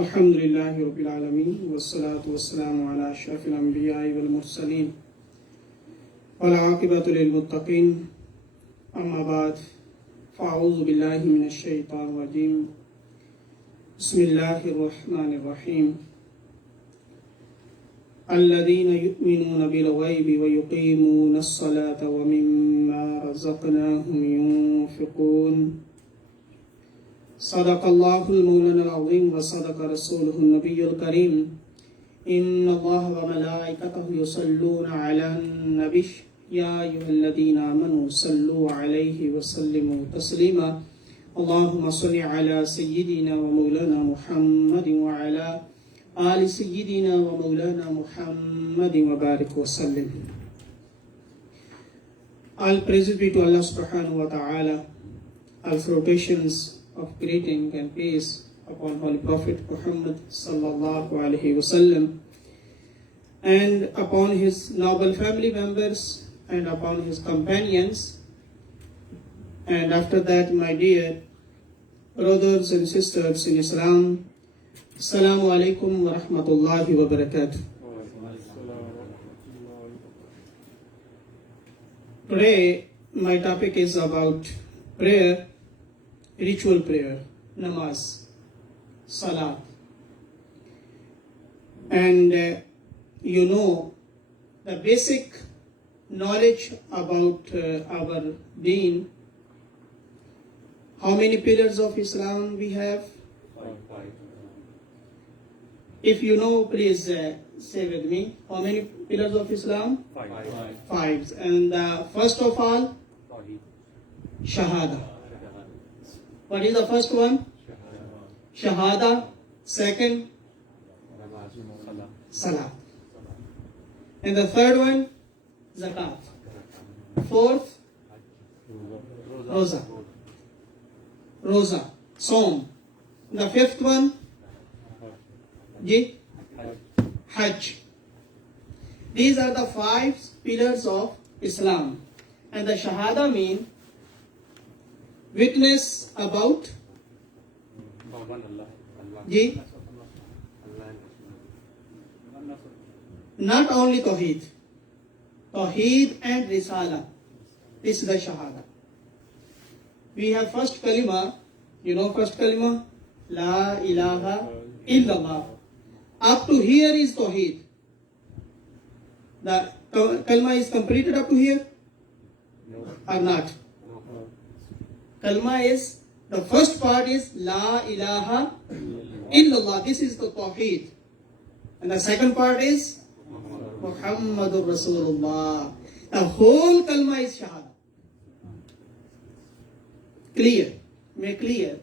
الحمد لله رب العالمين والصلاة والسلام على أشرف الأنبياء والمرسلين والعاقبة للمتقين أما بعد فأعوذ بالله من الشيطان الرجيم بسم الله الرحمن الرحيم الذين يؤمنون بالغيب ويقيمون الصلاة ومما رزقناهم ينفقون صدق الله المولانا العظيم وصدق رسوله النبي الكريم إن الله وملائكته يصلون على النبي يا أيها الذين آمنوا صلوا عليه وسلموا تسليما اللهم صل على سيدنا ومولانا محمد وعلى آل سيدنا ومولانا محمد وبارك وسلم. All praise be to Allah subhanahu wa ta'ala. All salutations of greeting and peace upon Holy Prophet Muhammad sallallahu alaihi wasallam and upon his noble family members and upon his companions, and after that, my dear brothers and sisters in Islam, Assalamu alaikum wa rahmatullahi wa barakatuh. Today my topic is about prayer, ritual prayer, namaz, salah. And you know the basic knowledge about our deen. How many pillars of Islam we have? Five. If you know, please say with me. How many pillars of Islam? Five. And first of all, Shahada. What is the first one? Shahada. Second, Salah. And the third one, Zakat. Fourth, Roza. Saum. The fifth one, Hajj. These are the 5 pillars of Islam. And the Shahada mean witness about not only Tawheed and Risala. This is the Shahada. We have first kalima. You know first kalima? La ilaha illallah. Up to here is Tawheed. The kalima is completed up to here? Or not? Kalma is, the first part is La ilaha illallah. This is the Tawheed. And the second part is Muhammadur Rasulullah. The whole kalma is Shahada. Clear? Make clear.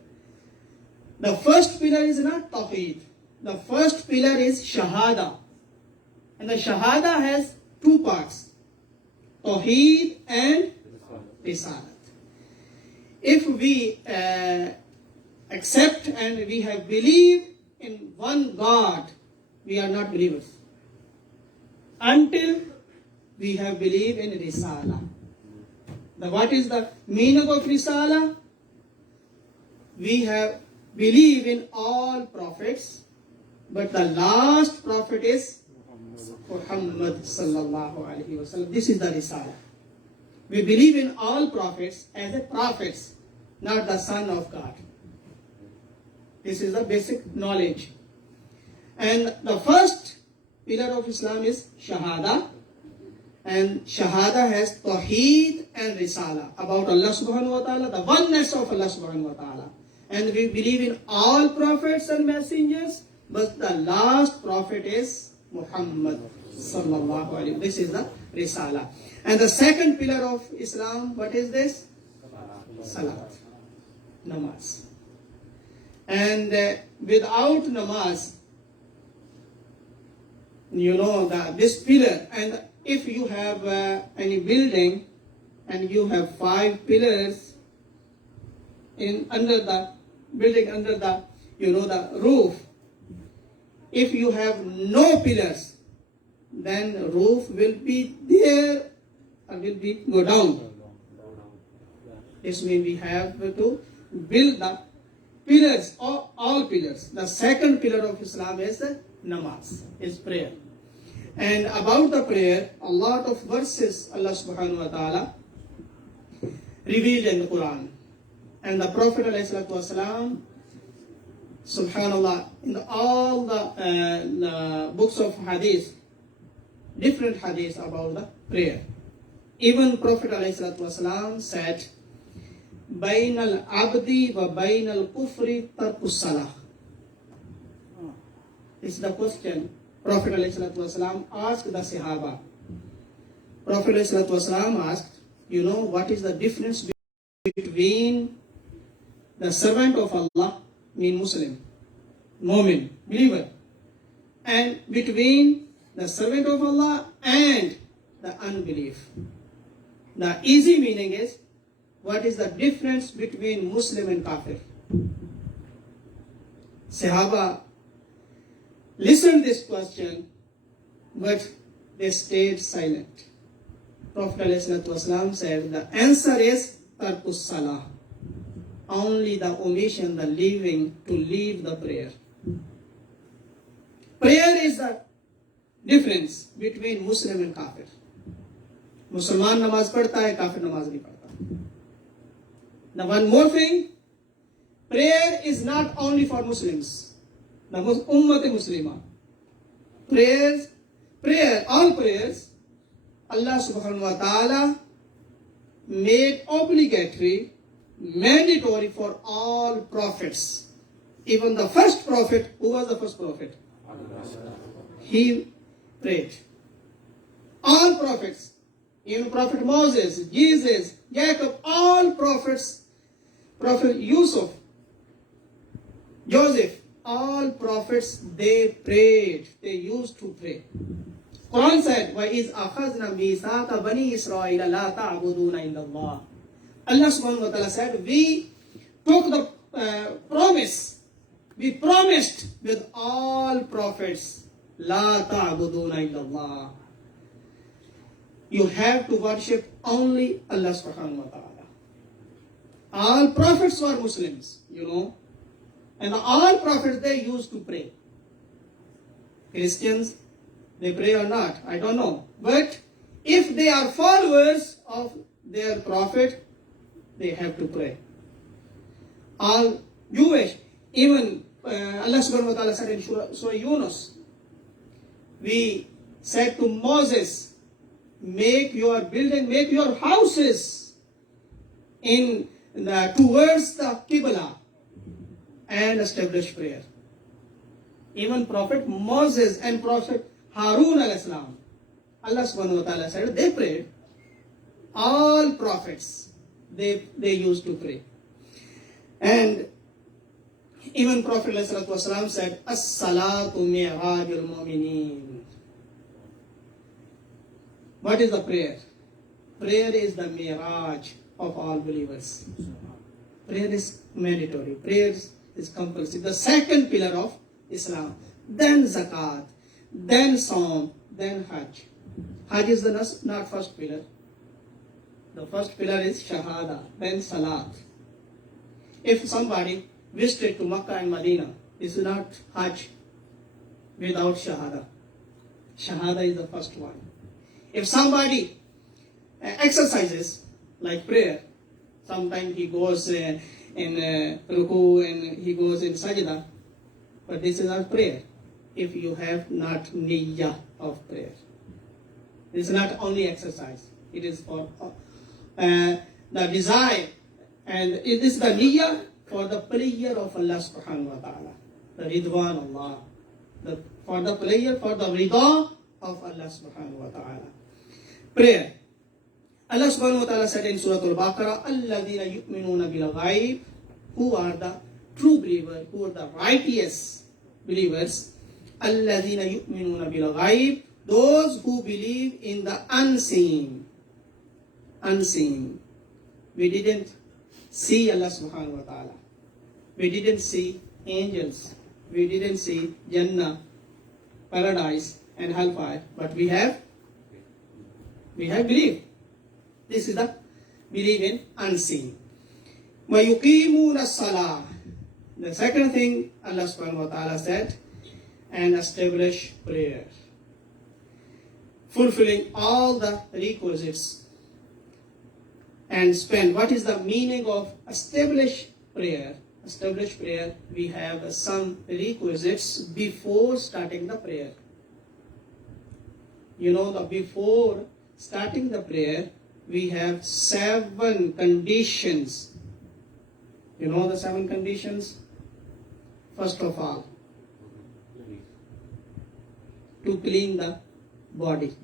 The first pillar is not Tawheed. The first pillar is Shahada. And the Shahada has 2 parts. Tawheed and Risalat. If we accept and we have believed in one God, we are not believers. Until we have believed in Risala. What is the meaning of Risala? We have believed in all prophets, but the last prophet is Muhammad sallallahu alaihi wasallam. This is the Risala. We believe in all prophets as a prophets, not the son of God. This is the basic knowledge. And the first pillar of Islam is Shahada. And Shahada has Tawheed and Risala, about Allah subhanahu wa ta'ala, the oneness of Allah subhanahu wa ta'ala. And we believe in all prophets and messengers, but the last prophet is Muhammad sallallahu alaihi wasallam. This is the Risala. And the second pillar of Islam, what is this? Salat. Namaz. And without namaz, you know that this pillar, and if you have any building and you have 5 pillars under the building, under the the roof, if you have no pillars, then roof will be there or will be go down. This means we have to build the pillars, all pillars. The second pillar of Islam is the namaz, is prayer. And about the prayer, a lot of verses Allah subhanahu wa ta'ala revealed in the Quran. And the Prophet ﷺ, subhanallah, in all the books of hadith, different hadiths about the prayer. Even Prophet ﷺ said, Bain al-abdi wa bain al-kufri tarkus salah. This is the question Prophet ﷺ asked the Sahaba. Prophet ﷺ asked, you know, what is the difference between the servant of Allah, mean Muslim, Mu'min, believer, and between the servant of Allah and the unbelief? The easy meaning is, what is the difference between Muslim and Kafir? Sahaba listened this question, but they stayed silent. Prophet ﷺ said, the answer is tarkus salah. Only the omission, the leaving, to leave the prayer. Prayer is the difference between Muslim and Kafir. Musliman namaz padhta hai, Kafir namaz nahi padhta. Now one more thing, prayer is not only for Muslims, the Ummah-e-Muslimah. All prayers, Allah subhanahu wa ta'ala made obligatory, mandatory for all prophets. Even the first prophet, who was the first prophet? He prayed. All prophets, even Prophet Moses, Jesus, Jacob, all prophets, Prophet Yusuf, Joseph, all prophets, they prayed. They used to pray. Quran said, وَإِذْ أَخَذْنَا مِيثَاقَ بَنِي إِسْرَائِيلَ لَا تَعْبُدُونَ إِلَّا اللَّهِ. Allah subhanahu wa ta'ala said, we took the promise. We promised with all prophets, لَا تَعْبُدُونَ إِلَّا اللَّهِ. You have to worship only Allah subhanahu wa ta'ala. All prophets were Muslims, you know. And all prophets, they used to pray. Christians, they pray or not, I don't know. But if they are followers of their prophet, they have to pray. All Jewish, even Allah subhanahu wa ta'ala said in Surah Yunus, we said to Moses, make your building, make your houses towards the Qibla and establish prayer. Even Prophet Moses and Prophet Harun al-Islam, Allah subhanahu wa ta'ala said, they prayed. All prophets, they used to pray. And even Prophet ﷺ said, As-salatu mi'rajul mu'mineen. What is the prayer? Prayer is the mi'raj of all believers. Prayer is mandatory. Prayer is compulsory. The second pillar of Islam. Then zakat. Then Saum. Then Hajj. Hajj is not first pillar. The first pillar is Shahada. Then Salat. If somebody visited to Makkah and Medina, this is not Hajj without Shahada. Shahada is the first one. If somebody exercises like prayer, sometimes he goes in ruku and he goes in sajda, but this is not prayer if you have not niyyah of prayer. This is not only exercise, it is for the desire, and it is the niyyah for the prayer of Allah subhanahu wa ta'ala, the ridwan Allah, for the prayer for the rida of Allah subhanahu wa ta'ala. Prayer. Allah subhanahu wa ta'ala said in Surah Al-Baqarah, Alladhina yu'minuna bil ghaib, who are the true believers, who are the righteous believers. Alladhina yu'minuna bil ghaib, those who believe in the unseen. Unseen. We didn't see Allah subhanahu wa ta'ala. We didn't see angels. We didn't see Jannah, paradise and hellfire. But we have believed. This is the belief in unseen. وَيُقِيمُونَ الصَّلَاةِ, The second thing Allah subhanahu wa ta'ala said, and establish prayer. Fulfilling all the requisites and spend. What is the meaning of establish prayer? Establish prayer, we have some requisites before starting the prayer. You know, before starting the prayer, we have 7 conditions. You know the 7 conditions? First of all, to clean the body.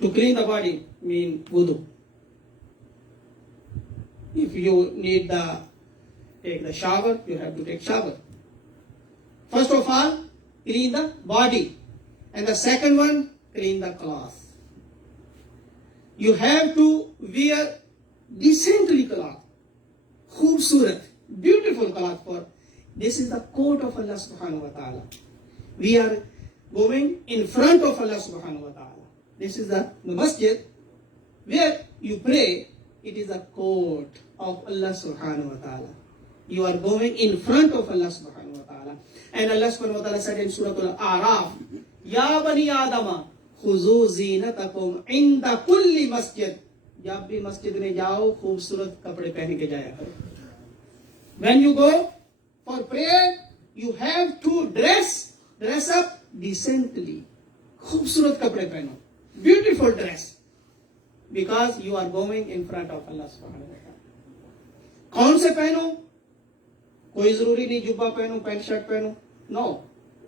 To clean the body means wudu. If you need take the shower, you have to take shower. First of all, clean the body. And the second one, clean the cloth. You have to wear decently cloth. Khubsurat, beautiful cloth for. This is the court of Allah subhanahu wa ta'ala. We are going in front of Allah subhanahu wa ta'ala. This is the masjid where you pray. It is a court of Allah subhanahu wa ta'ala. You are going in front of Allah subhanahu wa ta'ala. And Allah subhanahu wa ta'ala said in Surah Al-A'raf, Ya bani Adama, khuzu zinatakum inda kulli masjid. जब भी मस्जिद में जाओ खूबसूरत कपड़े पहन के जाया करो. When you go for prayer, you have to dress up decently. खूबसूरत कपड़े पहनो. Beautiful dress. Because you are going in front of Allah subhanahu wa ta'ala. कौन से पहनो? कोई जरूरी नहीं जुब्बा पहनो, पैंट शर्ट पहनो. No.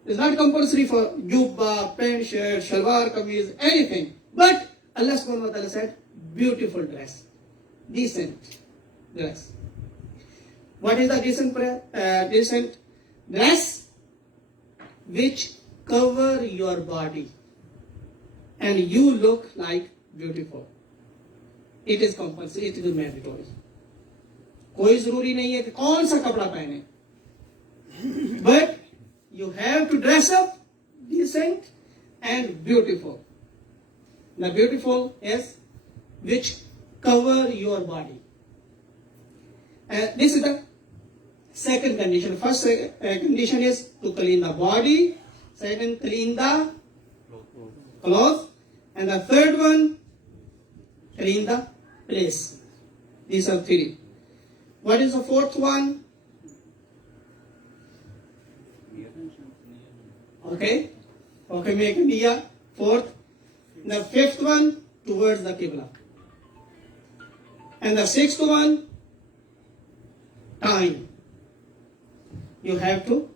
It's not compulsory for jubba, pant, shirt, shalwar, kameez, anything. But Allah subhanahu wa ta'ala said, beautiful dress. Decent dress. What is the decent dress? Which cover your body. And you look like beautiful. It is compulsory, it is mandatory. कोई जरूरी नहीं है कि कौन सा कपड़ा पहने. But you have to dress up decent and beautiful. The beautiful is which cover your body. This is the second condition. First condition is to clean the body. Second, clean the clothes. And the third one, clean the place. These are 3. What is the fourth one? Okay, make a niya. Fourth. The fifth one, towards the Qibla. And the sixth one, time. You have to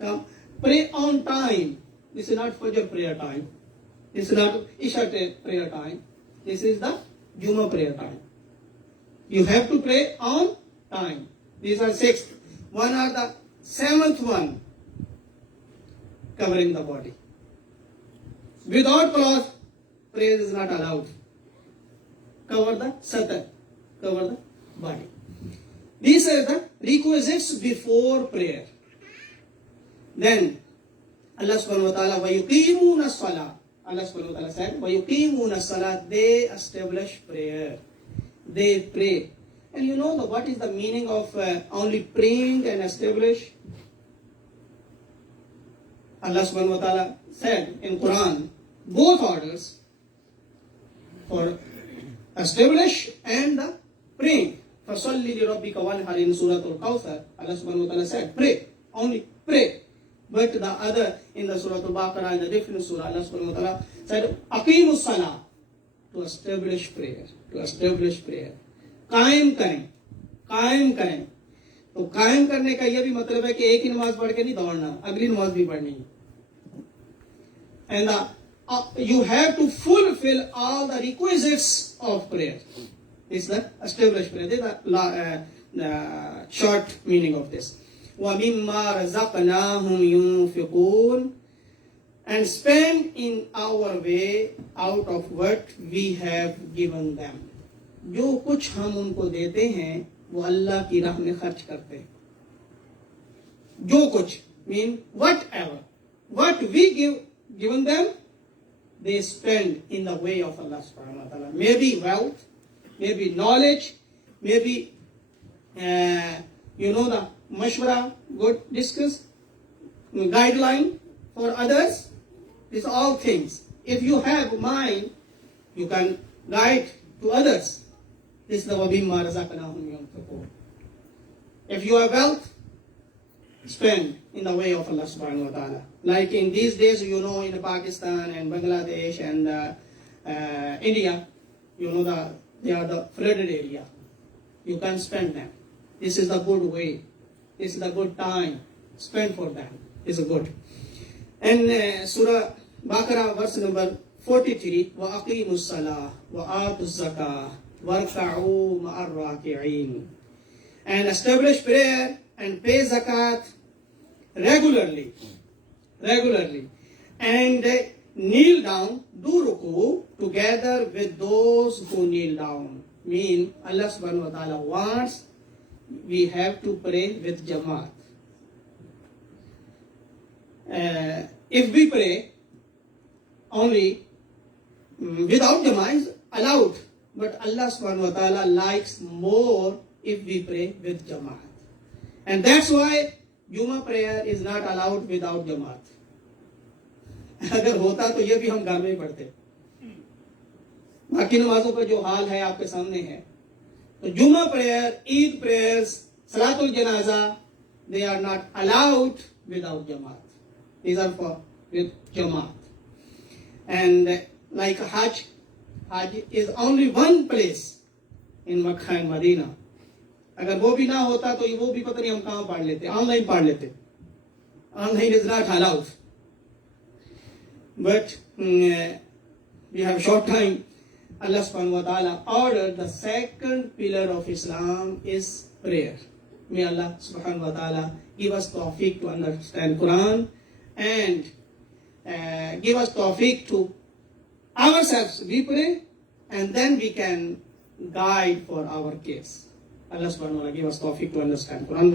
come. Pray on time. This is not Fajr prayer time. This is not Isha prayer time. This is the Juma prayer time. You have to pray on time. These are 6. One are the 7th one, covering the body. Without cloth, prayer is not allowed. Cover the satar, cover the body. These are the requisites before prayer. Then Allah subhanahu wa ta'ala, وَيُقِيمُونَ الصَّلَاةِ. Allah subhanahu wa ta'ala said, وَيُقِيمُونَ الصَّلَاةِ. They establish prayer. They pray. And you know what is the meaning of only praying and establish? Allah subhanahu wa ta'ala said in Quran, both orders for establish and the praying. فَصَلِّ لِرَبِّكَ وَانْحَرْ in Surah Al-Kawthar, Allah subhanahu wa ta'ala said, pray, only pray. But the other, in the Surah Al-Baqarah, in the different surah, Allah subhanahu wa ta'ala said, أَقِيمُ الصَّلَاةِ, to establish prayer, to establish prayer. कायम करें. तो कायम करने का यह भी मतलब है कि एक ही नमाज पढ़ के नहीं दौड़ना, अगली नमाज भी पढ़नी है. And you have to fulfill all the requisites of prayer. It's the established prayer. This is the short meaning of this. وَمِمَّا رَزَقْنَاهُمْ يُنْفِقُونَ. And spend in our way out of what we have given them. जो कुछ हम उनको देते हैं वो अल्लाह की राह में खर्च करते हैं. जो कुछ mean whatever, what we given them, they spend in the way of Allah subhanahu wa ta'ala. Maybe wealth, maybe knowledge, maybe You know the mashwara, good discuss, guideline for others. These all things. If you have mind, you can guide to others. This is the وَبِمَّا رَزَقْنَاهُمْ يُنْفِقُونَ. If you have wealth, spend in the way of Allah subhanahu wa ta'ala. Like in these days, you know, in Pakistan and Bangladesh and India, you know, they are the flooded area. You can spend them. This is the good way. This is the good time. Spend for them. This is good. And Surah Baqarah, verse number 43, وَأَقِيمُوا الصَّلَاةَ وَآتُوا الزَّكَاةَ وَارْكَعُوا مَعَ الرَّاكِعِينَ. And establish prayer and pay zakat regularly. And kneel down, do ruku together with those who kneel down. Mean Allah subhanahu wa ta'ala wants we have to pray with jamaat. If we pray only without jamaat is allowed, but Allah subhanahu wa ta'ala likes more if we pray with jamaat. And that's why Juma prayer is not allowed without jamaat. अगर होता तो ये भी हम घर में ही पढ़ते. बाकी नमाजों का जो हाल है आपके सामने है. तो जुमा prayer, Eid prayers, Salatul Janaza, they are not allowed without jamaat. These are for with jamaat. And like Hajj is only one place in Makkah and Medina. अगर वो भी ना होता तो वो भी पता नहीं हम कहाँ पढ़ लेते, ऑनलाइन पढ़ लेते. Online is not allowed. But we have short time. Allah subhanahu wa ta'ala ordered the second pillar of Islam is prayer. May Allah subhanahu wa ta'ala give us tawfiq to understand Quran and give us tawfiq to ourselves. We pray and then we can guide for our case. Allah subhanahu wa ta'ala give us tawfiq to understand Quran.